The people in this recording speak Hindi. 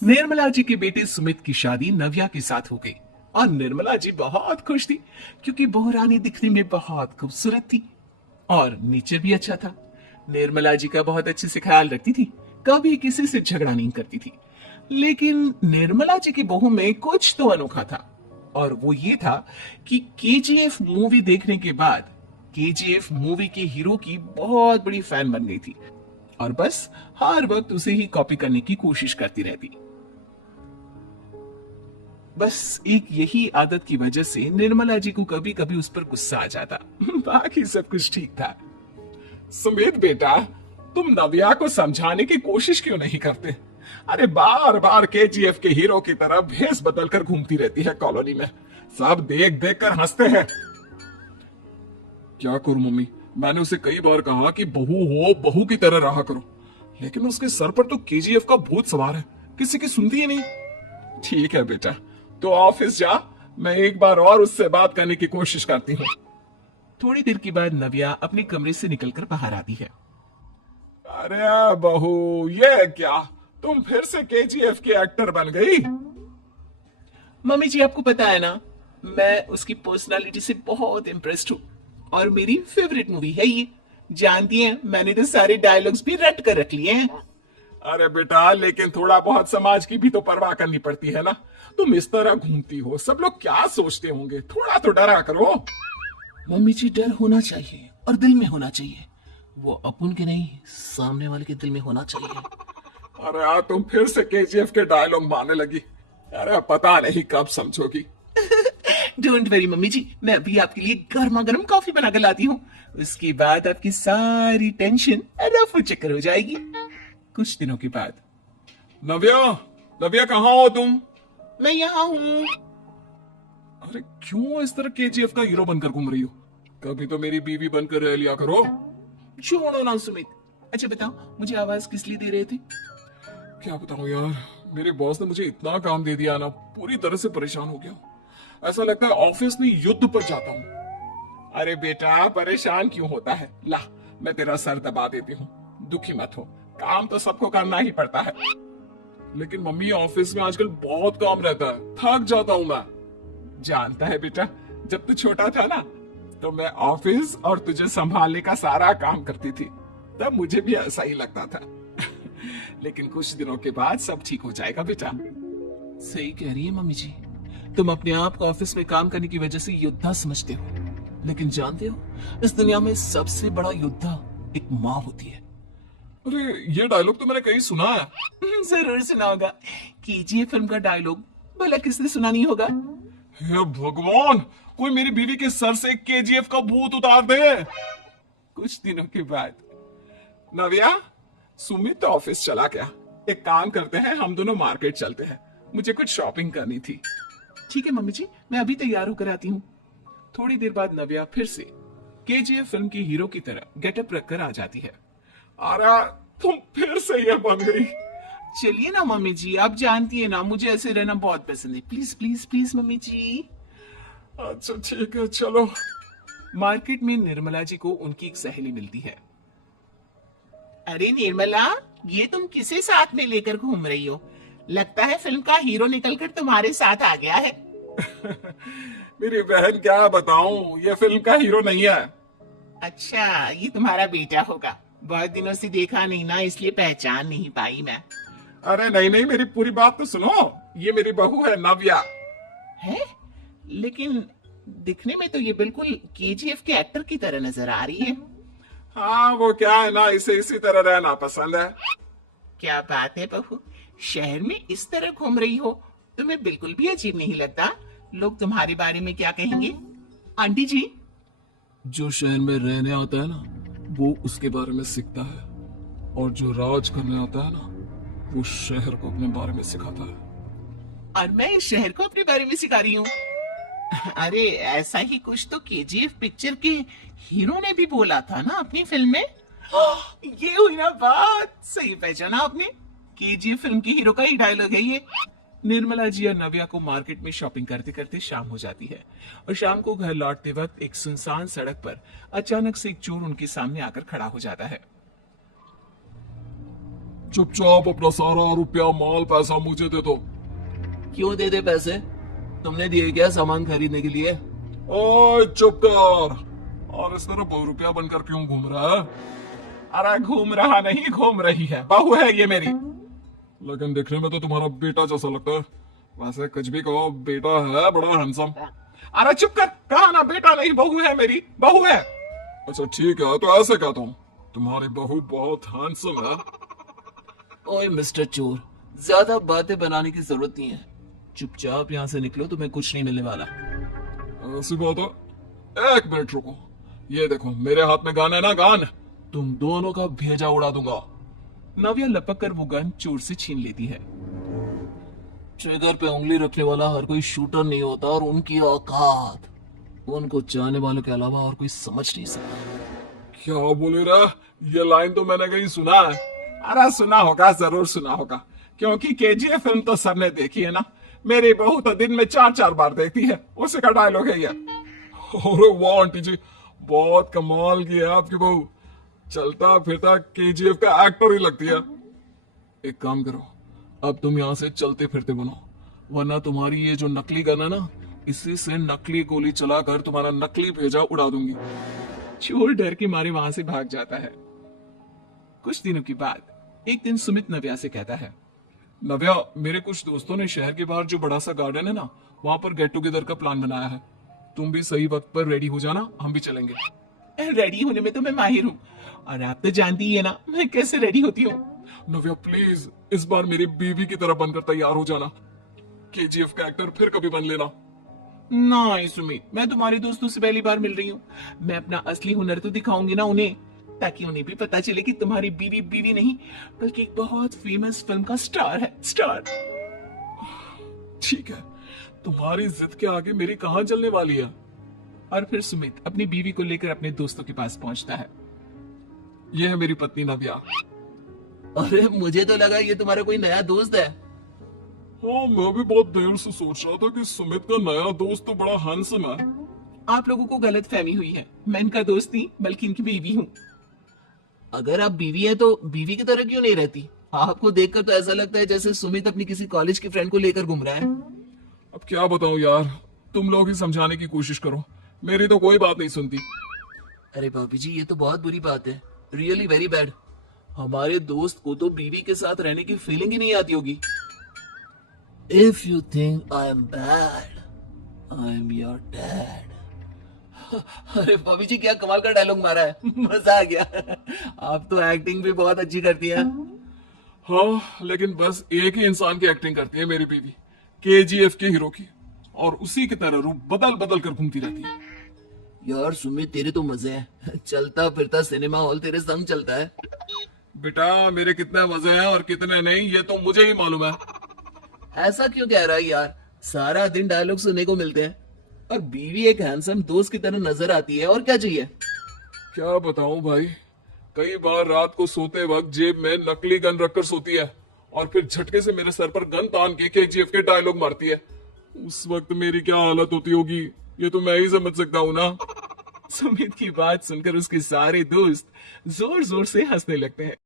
निर्मला जी के बेटे सुमित की शादी नव्या के साथ हो गई और निर्मला जी बहुत खुश थी क्योंकि बहू रानी दिखने में बहुत खूबसूरत थी और नेचर भी अच्छा था। निर्मला जी का बहुत अच्छे से ख्याल रखती थी, कभी किसी से झगड़ा नहीं करती थी। लेकिन निर्मला जी की बहू में कुछ तो अनोखा था और वो ये था कि केजीएफ मूवी देखने के बाद केजीएफ मूवी के हीरो की बहुत बड़ी फैन बन गई थी और बस हर वक्त उसे ही कॉपी करने की कोशिश करती रहती। बस एक यही आदत की वजह से निर्मला जी को कभी कभी उस पर गुस्सा आ जाता। बाकी सब कुछ ठीक था। सुमित बेटा, तुम नव्या को समझाने की कोशिश क्यों नहीं करते? अरे बार बार केजीएफ के हीरो की तरह भेस बदलकर घूमती रहती है कॉलोनी में, सब देख देख कर हंसते हैं। क्या करूं मम्मी, मैंने उसे कई बार कहा कि बहू हो, बहू की तरह रहा करो, लेकिन उसके सर पर तो केजीएफ का भूत सवार है, किसी की सुनती ही नहीं। ठीक है बेटा, तो ऑफिस जा, मैं एक बार और उससे बात करने की कोशिश करती हूँ। थोड़ी देर के बाद नव्या अपने कमरे से निकलकर बाहर आती है। अरे बहू, ये क्या, तुम फिर से केजीएफ के एक्टर बन गई? मम्मी जी, आपको पता है ना, मैं उसकी पर्सनालिटी से बहुत इम्प्रेस्ड हूँ और मेरी फेवरेट मूवी है ये। जानती हैं, मैंने तो सारे डायलॉग्स भी रट कर रख लिए हैं। अरे बेटा, लेकिन थोड़ा बहुत समाज की भी तो परवाह करनी पड़ती है ना। तुम इस तरह घूमती हो, सब लोग क्या सोचते होंगे, थोड़ा तो डरा करो। मम्मी जी, डर होना चाहिए और दिल में होना चाहिए, वो अपन के नहीं, सामने वाले के दिल में होना चाहिए। अरे यार, तुम फिर से केजीएफ के डायलॉग मारने लगी। अरे पता नहीं कब समझोगी। डोंट वरी मम्मी जी, मैं अभी आपके लिए गर्मा गर्म कॉफी बना कर लाती हूँ, उसके बाद आपकी सारी टेंशन रफू चक्कर हो जाएगी। कुछ दिनों के बाद। नव्या, नव्या कहाँ हो तुम? मैं यहाँ हूँ। अरे क्यों इस तरह केजीएफ का हीरो बनकर घूम रही हो? कभी तो मेरी बीवी बनकर रह लिया करो। छोड़ो ना सुमित। अच्छा बताओ, मुझे आवाज किस लिए दे रहे थे? क्या बताऊं यार, मेरे बॉस ने मुझे इतना काम दे दिया ना, पूरी तरह से परेशान हो गया। ऐसा लगता है ऑफिस में युद्ध पर जाता हूँ। अरे बेटा, परेशान क्यों होता है, ला मैं तेरा सर दबा देती हूँ, दुखी मत हो, काम तो सबको करना ही पड़ता है। लेकिन मम्मी, ऑफिस में आजकल बहुत काम रहता है, थक जाता हूँ मैं। जानता है बेटा, जब तू छोटा था ना, तो मैं ऑफिस और तुझे संभालने का सारा काम करती थी, तब मुझे भी ऐसा ही लगता था। लेकिन कुछ दिनों के बाद सब ठीक हो जाएगा बेटा। सही कह रही है मम्मी जी, तुम अपने आप को ऑफिस में काम करने की वजह से योद्धा समझते हो, लेकिन जानते हो, इस दुनिया में सबसे बड़ा योद्धा एक माँ होती है। अरे ये डायलॉग तो मैंने कहीं सुना है। जरूर सुना होगा, केजीएफ फिल्म का डायलॉग, भला किसने सुना नहीं होगा? हे भगवान, कोई मेरी बीवी के सर से केजीएफ का भूत उतार दे। कुछ दिनों के बाद। नव्या, सुमित तो ऑफिस चला गया, एक काम करते हैं, हम दोनों मार्केट चलते हैं, मुझे कुछ शॉपिंग करनी थी। ठीक है मम्मी जी, मैं अभी तैयार होकर आती हूँ। थोड़ी देर बाद नव्या फिर से केजीएफ फिल्म की हीरो की तरह गेटअप रखकर आ जाती है। अरे तुम फिर से ये बन गई। चलिए ना मम्मी जी, आप जानती है ना, मुझे ऐसे रहना बहुत पसंद है, प्लीज प्लीज प्लीज मम्मी जी। अच्छा ठीक है, चलो। मार्केट में निर्मला जी को उनकी एक सहेली मिलती है। अरे निर्मला, ये तुम किसे साथ में लेकर घूम रही हो? लगता है फिल्म का हीरो निकलकर तुम्हारे साथ आ गया है। मेरी बहन, क्या बताऊं, ये फिल्म का हीरो नहीं है। अच्छा, ये तुम्हारा बेटा होगा, बहुत दिनों से देखा नहीं ना, इसलिए पहचान नहीं पाई मैं। अरे नहीं नहीं, मेरी पूरी बात तो सुनो, ये मेरी बहू है नव्या। है? लेकिन दिखने में तो ये बिल्कुल केजीएफ के एक्टर की तरह नजर आ रही है। हाँ, वो क्या है ना, इसे इसी तरह रहना पसंद है। क्या बात है बहू, शहर में इस तरह घूम रही हो, तुम्हें बिल्कुल भी अजीब नहीं लगता? लोग तुम्हारे बारे में क्या कहेंगे? आंटी जी, जो शहर में रहने आता है ना, वो उसके बारे में सीखता है, और जो राज करने आता है ना, वो शहर को अपने बारे में सिखाता है। और मैं इस शहर को अपने बारे में सिखा रही हूँ? अरे ऐसा ही कुछ तो केजीएफ पिक्चर के हीरो ने भी बोला था ना अपनी फिल्म में। ये हुई ना बात, सही पहचाना आपने, केजीएफ फिल्म के हीरो का ही डायलॉग है ये। निर्मला जी और नव्या को मार्केट में शॉपिंग करते करते शाम हो जाती है और शाम को घर लौटते वक्त एक सुनसान सड़क पर अचानक से एक चोर उनके सामने आकर खड़ा हो जाता है। चुपचाप अपना सारा रुपया माल पैसा मुझे दे दो। क्यों दे दे पैसे? तुमने दिए क्या सामान खरीदने के लिए? ओए चुप कर। और इस तरह बहुरुपया बनकर क्यों घूम रहा है? अरे घूम रहा नहीं, घूम रही है, बहू है ये मेरी। लेकिन दिखने में तो तुम्हारा बेटा जैसा लगता है। वैसे कुछ भी कहो, बेटा है बड़ा हैंडसम। अरे चुप कर, कहा ना बेटा नहीं, बहू है मेरी, बहू है। अच्छा ठीक है, तो ऐसे कहता हूँ, तुम्हारी बहू बहुत हैंडसम है। ओए मिस्टर चोर, ज्यादा बातें बनाने की जरूरत नहीं है। चुपचाप यहाँ से निकलो, तुम्हें कुछ नहीं मिलने वाला। ऐसी बात है। एक मिनट रुको, ये देखो मेरे हाथ में गन है ना, गन। तुम दोनों का भेजा उड़ा दूंगा। नव्या लपक कर वो गन चोर से छीन लेती है। ट्रिगर पे उंगली रखने वाला हर कोई शूटर नहीं होता, और उनकी औकात उनको चाहने वालों के अलावा और कोई समझ नहीं सकता। क्या बोले रहा? ये लाइन तो मैंने कहीं सुना है। अरे सुना होगा, जरूर सुना होगा, क्योंकि केजीएफ फिल्म तो सबने देखी है ना। मेरी बहू तो दिन में 4-4 बार देखती है, उसी का डायलॉग है ये। अरे वाह आंटी जी, बहुत कमाल की है आपकी बहू। चलता फिरता केजीएफ का एक्टर ही लगती है। एक काम करो, अब तुम यहाँ से चलते फिरते बनो, वरना तुम्हारी ये जो नकली गन है ना, इसी से नकली गोली चलाकर तुम्हारा नकली भेजा उड़ा दूंगी। चोर डर के मारे वहां से भाग जाता है। कुछ दिनों के बाद एक दिन सुमित नव्या से कहता है, नव्या, मेरे कुछ दोस्तों ने शहर के बाहर जो बड़ा सा गार्डन है ना, वहां पर गेट टुगेदर का प्लान बनाया है। तुम भी सही वक्त पर रेडी हो जाना, हम भी चलेंगे। रेडी होने में तो मैं माहिर हूँ, और आप तो जानती ही है ना मैं कैसे रेडी होती हूँ। नव्या प्लीज, इस बार मेरी बीवी की तरह बनकर तैयार हो जाना। केजीएफ का एक्टर फिर कभी बन लेना। नहीं सुमित, मैं तुम्हारे दोस्तों से पहली बार मिल रही हूँ। मैं अपना असली हुनर तो दिखाऊंगी ना उन्हें, ताकि उन्हें भी पता चले कि तुम्हारी बीवी बीवी नहीं, बल्कि एक बहुत फेमस फिल्म का स्टार है, स्टार। ठीक है, तुम्हारी जिद के आगे मेरी कहां चलने वाली है। और फिर सुमित अपनी बीवी को लेकर अपने दोस्तों के पास पहुंचता है। यह है मेरी पत्नी नव्या। अरे मुझे तो लगा ये तुम्हारा कोई नया दोस्त है। हाँ, मैं भी बहुत देर से सोच रहा था कि सुमित का नया दोस्त तो बड़ा हैंडसम है। आप लोगों को गलत फहमी हुई है, मैं इनका दोस्त नहीं बल्कि इनकी बीवी हूँ। अगर आप बीवी है तो बीवी की तरह क्यों नहीं रहती? आपको देखकर तो ऐसा लगता है जैसे सुमित अपनी किसी कॉलेज की फ्रेंड को लेकर घूम रहा है। अब क्या बताऊं यार, तुम लोग ही समझाने की कोशिश करो, मेरी तो कोई बात नहीं सुनती। अरे भाभी जी, ये तो बहुत बुरी बात है, रियली वेरी बैड। हमारे दोस्त को तो बीवी के साथ रहने की फीलिंग ही नहीं आती होगी। If you think I am bad, I am your dad. अरे भाभी जी, क्या कमाल का डायलॉग मारा है, मजा आ गया। आप तो एक्टिंग भी बहुत अच्छी करती हैं। हाँ, लेकिन बस एक ही इंसान की एक्टिंग करती है मेरी बीवी, केजीएफ के हीरो की, और उसी की तरह रूप बदल बदल कर घूमती रहती है। यार सुमित, तेरे तो मजे हैं, चलता फिरता सिनेमा हॉल तेरे संग चलता है। बेटा, मेरे कितने मजे हैं और कितने नहीं, ये तो मुझे ही मालूम है। ऐसा क्यों कह रहा है यार? सारा दिन डायलॉग सुनने को मिलते हैं, और बीवी एक हैंडसम दोस्त की तरह नजर आती है, और क्या चाहिए? क्या बताऊं भाई, कई बार रात को सोते वक्त जेब में नकली गन रखकर सोती है, और फिर झटके से मेरे सर पर गन तान के केजीएफ के डायलॉग मारती है। उस वक्त मेरी क्या हालत होती होगी, ये तो मैं ही समझ सकता हूँ ना। सुमित की बात सुनकर उसके सारे दोस्त जोर जोर से हंसने लगते हैं।